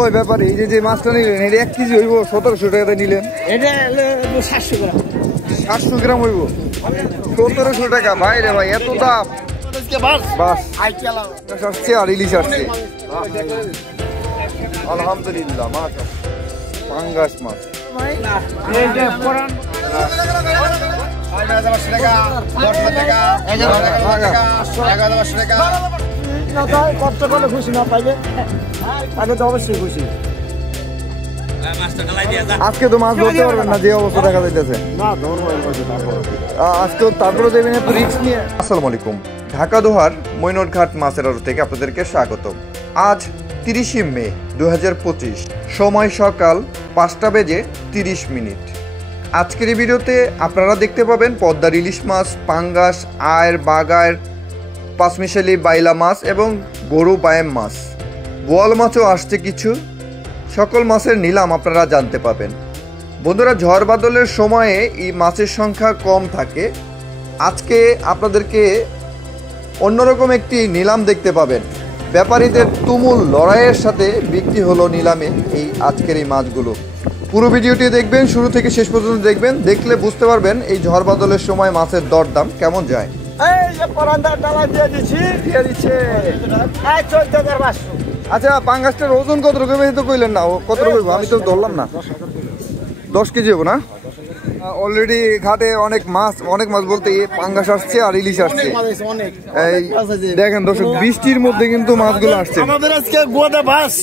ওই ব্যাপারে এই যে মাছটা নিলেন এটা 1 কেজি হইব 1700 টাকা নিলেন। এটা 700 গ্রাম। 700 গ্রাম হইব 1700 টাকা। ভাই রে ভাই এত দাম। বাস আসছে আর ইলিশ আসছে আলহামদুলিল্লাহ। মাছ পাঙ্গাস মাছ কষ্ট করলে খুশি না পাইলে তাহলে তো অবশ্যই খুশি। আজকে তো মাছ ধরতে পারবেন না যে অবস্থা দেখা যাইতেছে। আজকে তারপরে দেবেন একটু রিস্ক নিয়ে। আসসালামু আলাইকুম, ঢাকা দোহার মৈনটঘাট মাছের আড়ত থেকে আপনাদেরকে স্বাগত। আজ 30 মে 2025, সময় সকাল 5:30। আজকের এই ভিডিওতে আপনারা দেখতে পাবেন পদ্মার ইলিশ মাছ, পাঙ্গাস, আয়ের, বাগায়ের, পাঁচমিশালি বাইলা মাছ এবং গরু বায়েম মাছ। বোয়াল মাছও আসছে কিছু। সকল মাছের নিলাম আপনারা জানতে পাবেন। বন্ধুরা, ঝড় বাদলের সময়ে এই মাছের সংখ্যা কম থাকে। আজকে আপনাদেরকে অন্যরকম একটি নিলাম দেখতে পাবেন। ব্যাপারীদের তুমুল লড়াইয়ের সাথে বিক্রি হলো নিলামে এই আজকের এই মাছগুলো। পুরো ভিডিওটি দেখবেন, শুরু থেকে শেষ পর্যন্ত দেখবেন। দেখলে বুঝতে পারবেন এই ঝড় বাদলের সময় মাছের দরদাম কেমন যায়। আচ্ছা, পাঙ্গাসটার ওজন কত রকম তো কইলেন না, কত রকম? আমি তো ধরলাম না। 10 কেজি হবো না? অলরেডি ঘাটে অনেক মাছ বলতে পাঙ্গাস আসছে আর ইলিশ আসছে। এই দেখেন দর্শক, বৃষ্টির মধ্যে কিন্তু মাছগুলো আসছে। আমাদের আজকে গোয়াতে বাস,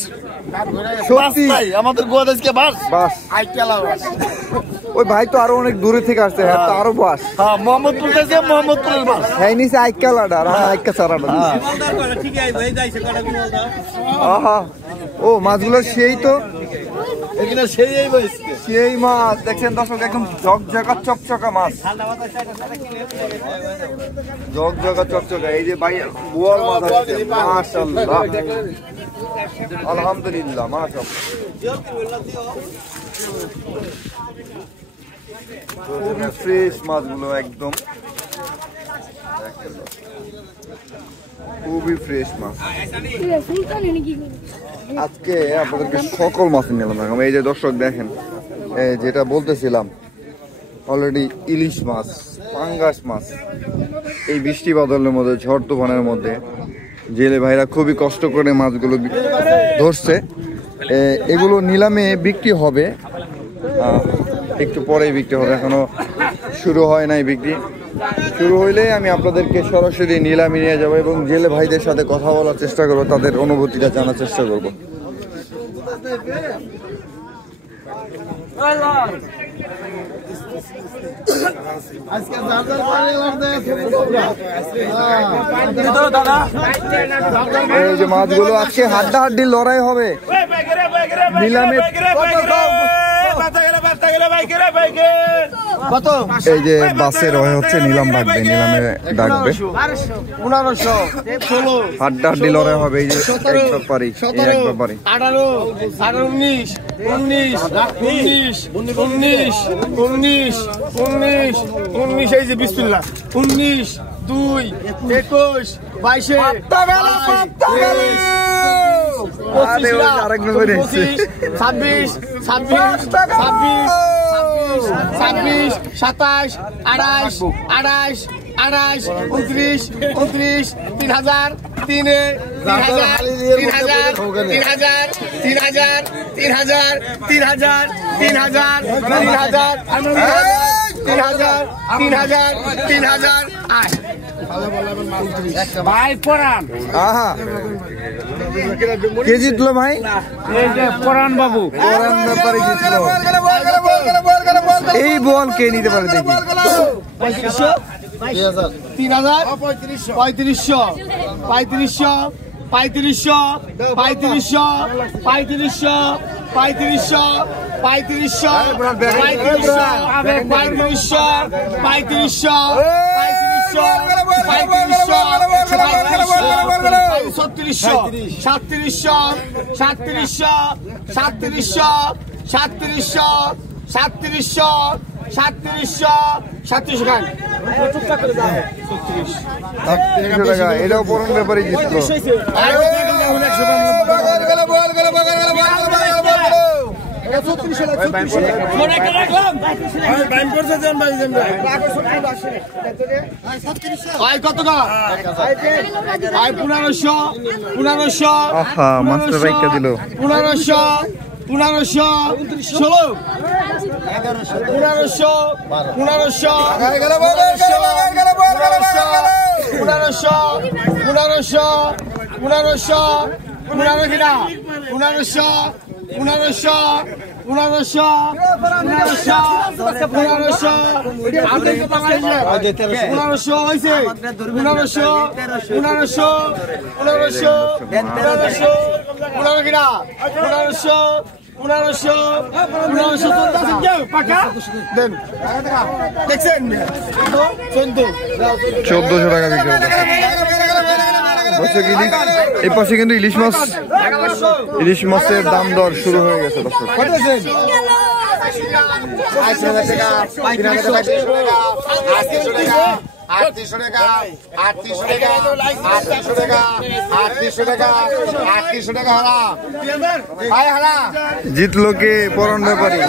সত্যি আমাদের গোয়াতে আজকে বাস। ওই ভাই তো আরো অনেক দূরে থেকে আসছে, হ্যাঁ তো আরো বাস। হ্যাঁ, মোহাম্মদপুর থেকে মোহাম্মদপুরের বাস। হ্যাঁ নিচে আইকালাডা আর আইকা চারাডা। আহা, ও মাছগুলো সেই তো সেই মাছ দেখছেন দর্শক, একদম ঝকঝকা চকচকা মাছ, ঝকঝকা চকচকা। এই যে ভাই বোয়াল মাছ আসছে, মাশাআল্লাহ আলহামদুলিল্লাহ। মাছ খুবই ফ্রেশ মাছগুলো, একদম খুবই ফ্রেশ মাছ। আজকে আপনাদেরকে সকল মাছ নিলাম। এই যে দর্শক দেখেন, যেটা বলতেছিলাম অলরেডি ইলিশ মাছ, পাঙ্গাস মাছ এই বৃষ্টি বাদলের মধ্যে, ঝড় তুফানের মধ্যে জেলে ভাইরা খুবই কষ্ট করে মাছগুলো ধরছে। এগুলো নিলামে বিক্রি হবে, একটু পরেই বিক্রি হবে, এখনো শুরু হয় নাই বিক্রি। শুরু হইলে আমি আপনাদেরকে সরাসরি নিলামে নিয়ে যাবো এবং জেলে ভাইদের সাথে কথা বলার চেষ্টা করবো, তাদের অনুভূতিটা জানার চেষ্টা করবো। এই যে মাছগুলো আজকে হাড্ডাহাড্ডি লড়াই হবে নিলামে। এই যে বাসে রয়ে হচ্ছে নিলাম ডাকবে, নিলামে ডাকবে, হাড্ডাহাড্ডি লড়াই হবে। এই যে ব্যাপারী, 18, 19, 19, এই যে বিসমিল্লাহ, 19, 2, 21, 22, 26, 27, 28, 29, 29, 30, 3000, 3000, কে জিতলো ভাই? পরান বাবু, পরান ব্যাপারে জিতলো। এই বল কে নিতে পারে দেখি? 3000, 3500, 3500, 3500, 3500, 3500, 3500, 3500, এটাও পরন ব্যাপারে জিতলো। আহা মাস্টার রাইকা দিল 1500 16 1400 টাকা বিক্রি হলো। দর্শক এই পাশে কিন্তু ইলিশ মাছের দাম দর শুরু হয়ে গেছে দর্শক। জিতলো কে পরন ব্যাপারী।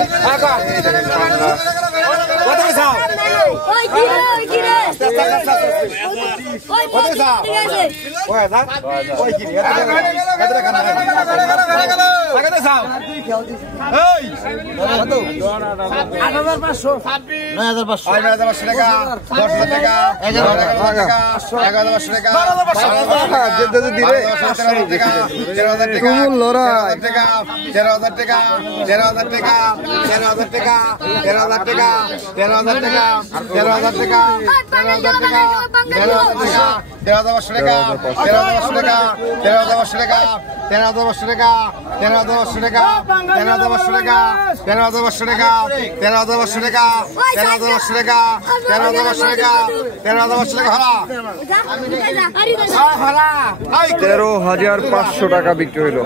তেরো 13,500 টাকা বিক্রি হইলো।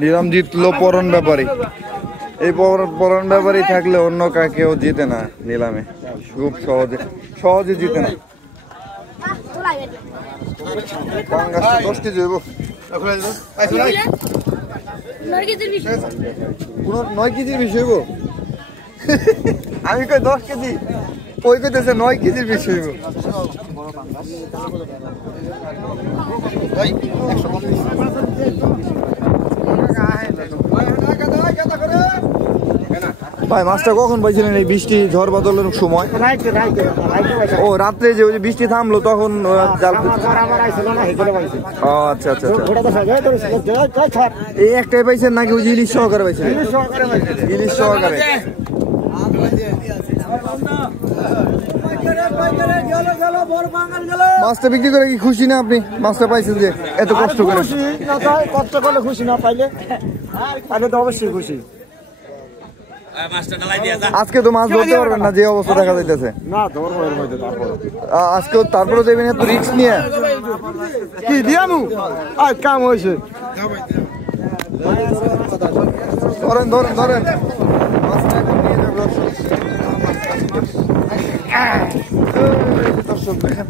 নিলাম জিতলো পরন ব্যাপারী। এই পরন ব্যাপারী থাকলে অন্য কেউ জিতে না নিলামে, খুব সহজে জিতে না। 10 কেজি হইব, 9 কেজির বেশি হইব। আমি কই 10 কেজি, ওই কইতেছে 9 কেজির বেশি হইব। ভাই মাছটা কখন পাইছিলেন এই বৃষ্টি ঝড় বাদলের সময়? ও রাত্রে যে বৃষ্টি থামলো তখন জাল। আচ্ছা আচ্ছা আচ্ছা, এই একটাই পাইছেন নাকি ওই ইলিশ সহকারে পাইছেন? ইলিশ সহকারে। মাছটা বিক্রি করে কি খুশি না আপনি? মাছটা পাইছেন যে এত কষ্ট করে? কষ্ট করলে খুশি না পাইলে তাহলে তো অবশ্যই খুশি। আজকে তো মাছ ধরতে পারবেন না যে অবস্থা দেখা যাইতেছে। আজকে তারপরে দেবেন এত রিস্ক নিয়ে কি দিয়ামু আজ কাম হয়েছে। ধরেন ধরেন ধরেন, দর্শক দেখেন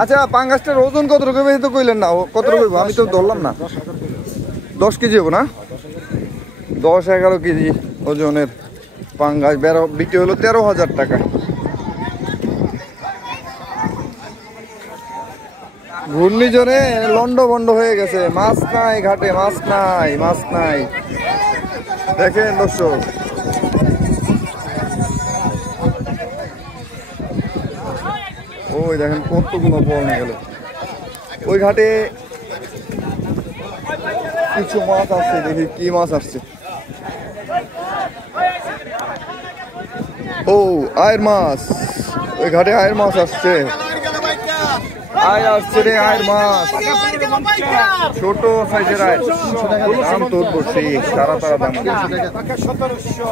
আচ্ছা পাঙ্গাসটার ওজন কত রকম তো কইলেন না, কত রকম আমি তো ধরলাম না। 10 কেজি হবো না? 10-11 কেজি ওজনের পাঙ্গাস বিক্রি হলো 13,000 টাকা। ঘূর্ণিঝড়ে লন্ড বন্ড হয়ে গেছে, মাছ নাই ঘাটে, মাছ নাই মাছ নাই। দেখেন দর্শক ওই দেখেন কতগুলো বল নিয়ে গেল। ওই ঘাটে কিছু মাছ আসছে, দেখি কি মাছ আসছে। ও আয়ের মাছ, ওই ঘাটে আয়ের মাছ আসছে। আয় আসছে রে, আয়ের মাছ, ছোট সাইজের আয়। দাম তোর বসে সারা তারা দাম 1700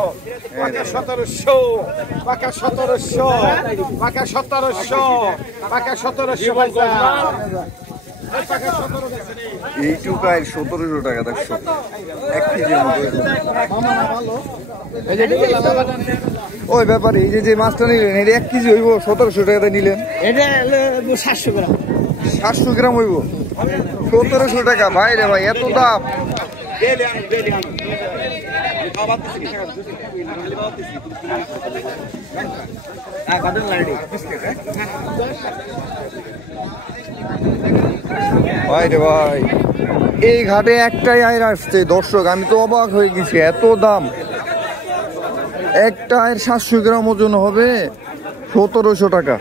এইটুকায় 1700 টাকা দেখছো 1 কেজির মতো। ওই ব্যাপারে এই যে মাছটা নিলেন এটা 1 কেজি হইব 1700 টাকা নিলেন? এটা 700 গ্রাম। 700 গ্রাম হইব 1700 টাকা। ভাই রে ভাই এত দাম। ভাই রে ভাই এই ঘাটে একটাই আয়ের আসছে দর্শক, আমি তো অবাক হয়ে গেছি এত দাম। একটা আয়ের 700 গ্রাম ওজন হবে 1700 টাকা।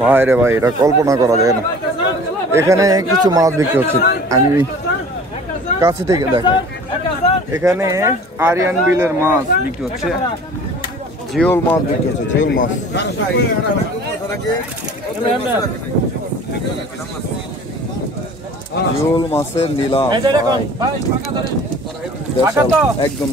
ভাই রে ভাই এটা কল্পনা করা যায় না। এখানে কিছু মাছ বিক্রি হচ্ছে, আমি কাছে থেকে দেখাই। এখানে আরিয়ান বিলের মাছ বিক্রি হচ্ছে, জিওল মাছ বিক্রি হচ্ছে, জিওল মাছ। জিওল মাছের নিলাম একদম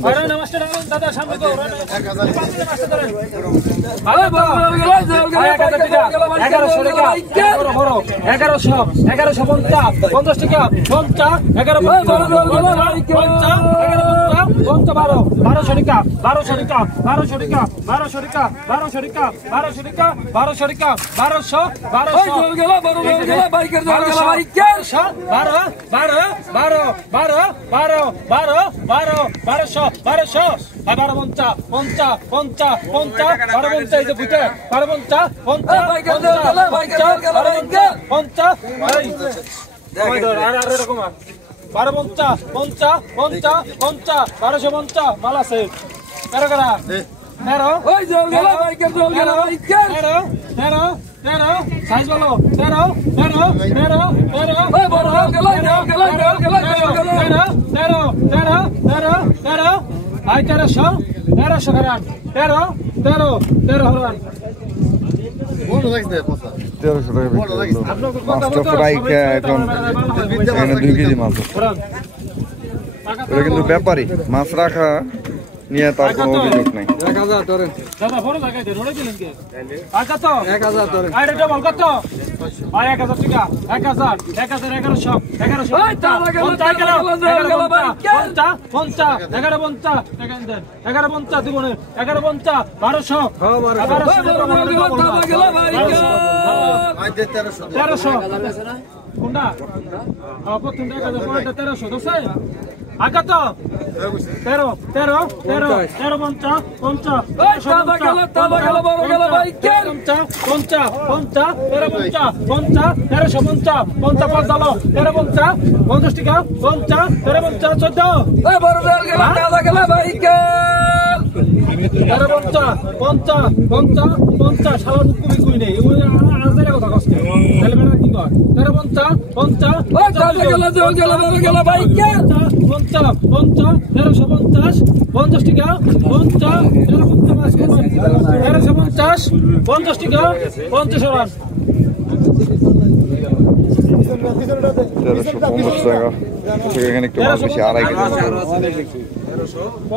মাল আছে সাইজ বলো 1300 গ্রাম 1300 গ্রাম 1300 টাকা ফ্রাই এখন 2 কেজি মাছ। এটা কিন্তু ব্যাপারী মাছ রাখা নিয়ে তার কোনো অভিযোগ নাই। 1000 ধরেন দাদা বড় জায়গায় দেন ওরে দিলেন কে আচ্ছা তো 1000 ধরেন আরে এটা বল কত আয় 1000 টাকা 1000 1100 ওই টাকা গেল 50 টাকা দেন 1150 দিব না 1150 1200 1300 কোনটা প্রথম টাকা দাও 1300 দছে আগা তো 13 50 এখানে একটু মাছ বেশি 2.5 কেজি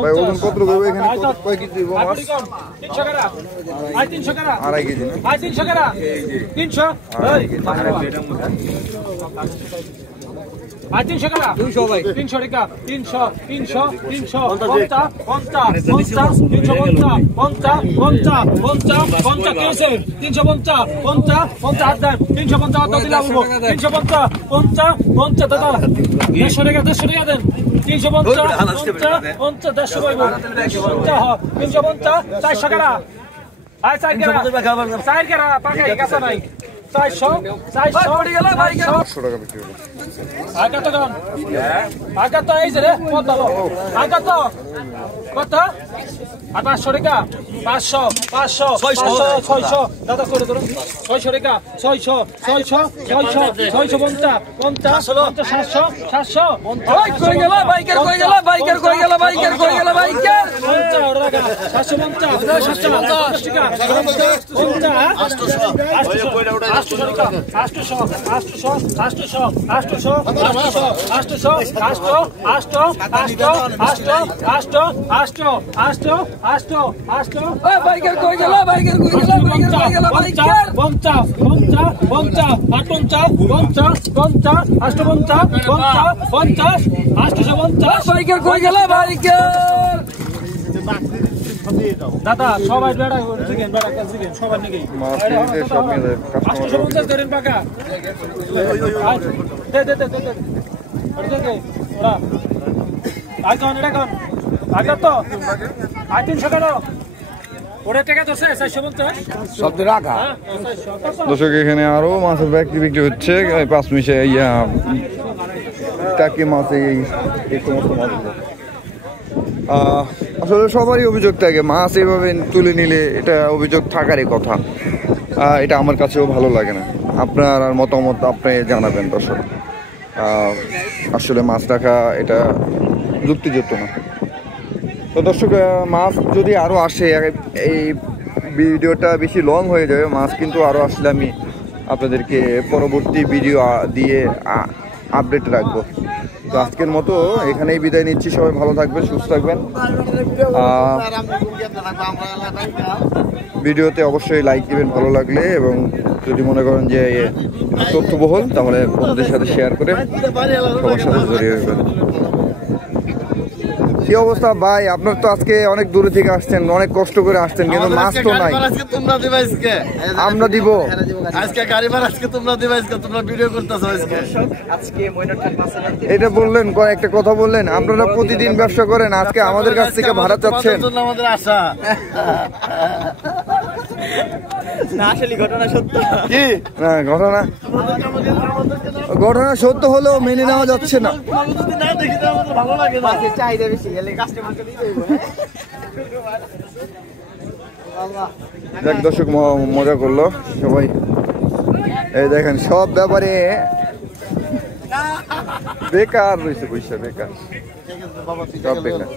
ভাই ওজন কত রকম এখানে কয় কেজি মাছ 300 টাকা 2.5 কেজি না 300 টাকা 300 300 টাকা 200 ভাই 300 টাকা 300 800 দাদা সবাই বেড়া সবাই নাকি মাছ কিনতে সব মিলে কাস্টমার ধরেন পাকা আগে তো 300 টাকা ওটা টাকা তো 450 সব রাখা দর্শক এখানে আরো মাছের বিক্রি হচ্ছে পাঁচ মিশে ইয়া টাকি মাছ এই সমস্ত মাছগুলো আসলে সবারই অভিযোগ থাকে মাছ এইভাবে তুলে নিলে এটা অভিযোগ থাকারই কথা এটা আমার কাছেও ভালো লাগে না আপনার আর মতামত আপনি জানাবেন দর্শক আসলে মাছ রাখা এটা যুক্তিযুক্ত না তো দর্শক মাছ যদি আরও আসে এই ভিডিওটা বেশি লং হয়ে যাবে মাছ কিন্তু আরও আসলে আমি আপনাদেরকে পরবর্তী ভিডিও দিয়ে আপডেট রাখবো তো আজকের মতো এখানেই বিদায় নিচ্ছি সবাই ভালো থাকবেন সুস্থ থাকবেন ভিডিওতে অবশ্যই লাইক দিবেন ভালো লাগলে এবং যদি মনে করেন যে তথ্যবহুল তাহলে বন্ধুদের সাথে শেয়ার করে সবার সাথে জড়িয়ে যাবেন কি অবস্থা ভাই আপনার তো আজকে অনেক দূরে থেকে আসছেন অনেক কষ্ট করে আসছেন কিন্তু মাছ তো নাই আমরা দিব আজকে গাড়ি ভাড়া আজকে তোমরা দিবা আজকে তোমরা ভিডিও করতেছো আজকে এটা বললেন একটা কথা বললেন আপনারা প্রতিদিন ব্যবসা করেন আজকে আমাদের কাছ থেকে ভাড়া চাচ্ছেন আমাদের আশা না আসলে ঘটনা সত্য কি না ঘটনা সত্য হলেও মেনে নেওয়া যাচ্ছে না ভালো লাগে না চাহিদা বেশি গেলে কাস্টমারকে দিয়ে দেবো দেখ দর্শক মজা করলো সবাই এই দেখেন সব ব্যাপারে বেকার রয়েছে পয়সা বেকার সব বেকার